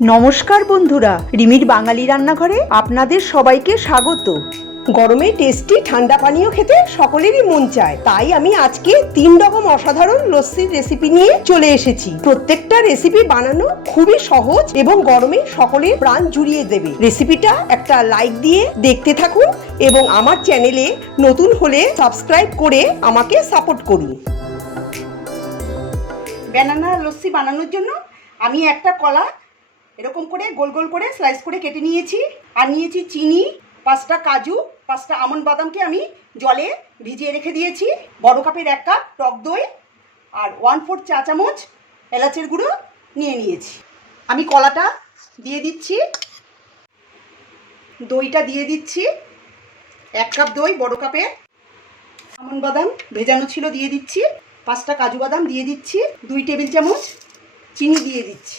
নমস্কার বন্ধুরা, রিমির বাঙালি রান্নাঘরে আপনাদের সবাইকে স্বাগত। গরমে টেস্টি ঠান্ডা পানীয় খেতে সকলেরই মন চায়, তাই আমি আজকে 3 রকম অসাধারণ লস্যির রেসিপি নিয়ে চলে এসেছি। প্রত্যেকটা রেসিপি বানানো খুবই সহজ এবং গরমে সকলের প্রাণ জুড়িয়ে দেবে। রেসিপিটা একটা লাইক দিয়ে দেখতে থাকুন এবং আমার চ্যানেলে নতুন হলে সাবস্ক্রাইব করে আমাকে সাপোর্ট করুন। ব্যানানা লস্যি বানানোর জন্য আমি একটা কলা এরকম করে গোল গোল করে স্লাইস করে কেটে নিয়েছি, আর নিয়েছি চিনি, 5টা কাজু, 5টা আমন্ড বাদামকে আমি জলে ভিজিয়ে রেখে দিয়েছি, বড় কাপের 1 কাপ টক দই, আর 1/4 চা চামচ এলাচের গুঁড়ো নিয়ে নিয়েছি। আমি কলাটা দিয়ে দিচ্ছি, দইটা দিয়ে দিচ্ছি, 1 কাপ দই বড় কাপের, আমন্ড বাদাম ভেজানো ছিল দিয়ে দিচ্ছি, 5টা কাজু বাদাম দিয়ে দিচ্ছি, 2 টেবিল চামচ চিনি দিয়ে দিচ্ছি,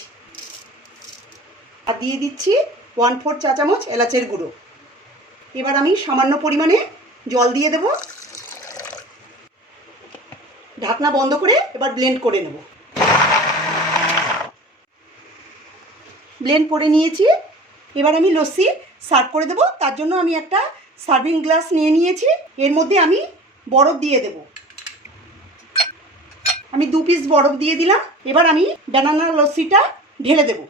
আর দিয়ে দিচ্ছি 1/4 চা চামচ এলাচের গুঁড়ো। এবার আমি সামান্য পরিমাণে জল দিয়ে দেব, ঢাকনা বন্ধ করে এবার ব্লেন্ড করে নেব। ব্লেন্ড করে নিয়েছি, এবার আমি লস্যি সার্ভ করে দেব। তার জন্য আমি একটা সার্ভিং গ্লাস নিয়ে নিয়েছি, এর মধ্যে আমি বরফ দিয়ে দেব। আমি 2 পিস বরফ দিয়ে দিলাম। এবার আমি ব্যানানা লস্যিটা ঢেলে দেব।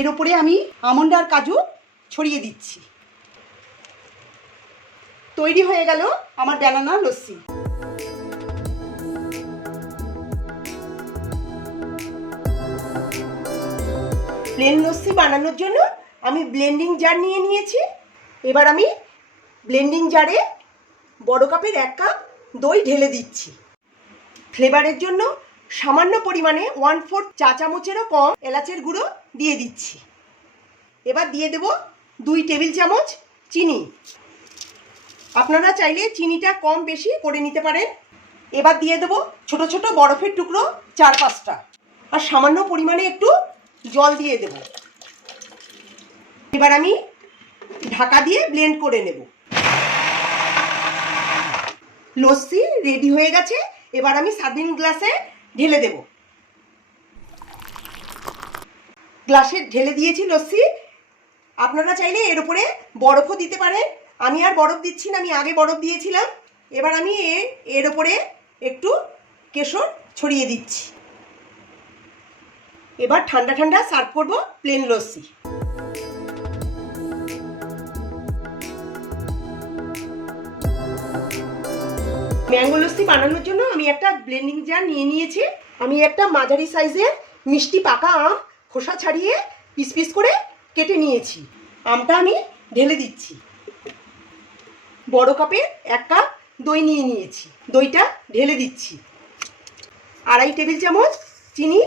এর উপরে আমি আমন্ড আর কাজু ছড়িয়ে দিচ্ছি। তৈরি হয়ে গেল আমার ব্যানানা লস্যি। প্লেন লস্যি বানানোর জন্য আমি ব্লেন্ডিং জার নিয়ে নিয়েছি। এবার আমি ব্লেন্ডিং জারে বড় কাপের 1 কাপ দই ঢেলে দিচ্ছি। ফ্লেভারের জন্য সামান্য পরিমাণে 1/4 চা চামচেরও কম এলাচের গুঁড়ো দিয়ে দিচ্ছি। এবার দিয়ে দেব 2 টেবিল চামচ চিনি। আপনারা চাইলে চিনিটা কম বেশি করে নিতে পারেন। এবার দিয়ে দেব ছোট ছোট বরফের টুকরো 4-5টা, আর সামান্য পরিমাণে একটু জল দিয়ে দেব। এবার আমি ঢাকা দিয়ে ব্লেন্ড করে নেব। লস্যি রেডি হয়ে গেছে। এবার আমি সার্ভিং গ্লাসে ঢেলে দেব। গ্লাসে ঢেলে দিয়েছি লস্যি। আপনারা চাইলে এর উপরে বরফও দিতে পারেন। আমি আর বরফ দিচ্ছি না, আমি আগে বরফ দিয়েছিলাম। এবার আমি এর উপরে একটু কেশর ছড়িয়ে দিচ্ছি। এবার ঠান্ডা ঠান্ডা সার্ভ করব প্লেন লস্যি। ম্যাঙ্গো লস্যি বানানোর জন্য আমি একটা ব্লেন্ডিং জার নিয়ে নিয়েছি। আমি একটা মাঝারি সাইজের মিষ্টি পাকা আম খোসা ছাড়িয়ে পিস পিস করে কেটে নিয়েছি। আমটা আমি ঢেলে দিচ্ছি। বড় কাপের 1 কাপ দই নিয়ে নিয়েছি, দইটা ঢেলে দিচ্ছি। 2.5 টেবিল চামচ চিনি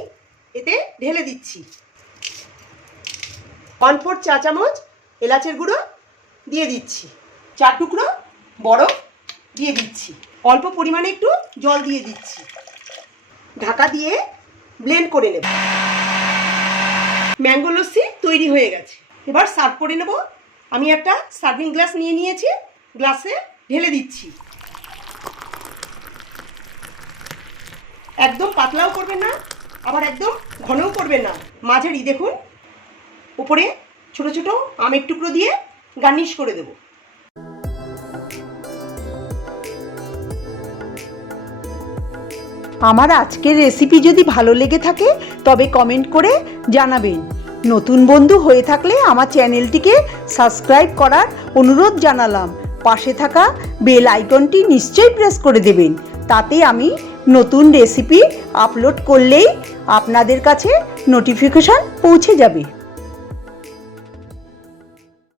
এতে ঢেলে দিচ্ছি। 1/4 চা চামচ এলাচের গুঁড়ো দিয়ে দিচ্ছি। 4 টুকরো বরফ দিয়ে দিচ্ছি। অল্প পরিমাণে একটু জল দিয়ে দিচ্ছি। ঢাকা দিয়ে ব্লেন্ড করে নেব। ম্যাঙ্গো লস্যি তৈরি হয়ে গেছে। এবার সার্ভ করে নেব। আমি একটা সার্ভিং গ্লাস নিয়ে নিয়েছি, গ্লাসে ঢেলে দিচ্ছি। একদম পাতলাও করবেন না, আবার একদম ঘনও করবেন না, মাঝারি। দেখুন, উপরে ছোট ছোট আমের টুকরো দিয়ে গার্নিশ করে দেব। আমার আজকের রেসিপি যদি ভালো লেগে থাকে তবে কমেন্ট করে জানাবেন। নতুন বন্ধু হয়ে থাকলে আমার চ্যানেলটিকে সাবস্ক্রাইব করার অনুরোধ জানালাম। পাশে থাকা বেল আইকনটি নিশ্চয়ই প্রেস করে দেবেন, তাতে আমি নতুন রেসিপি আপলোড করলেই আপনাদের কাছে নোটিফিকেশন পৌঁছে যাবে।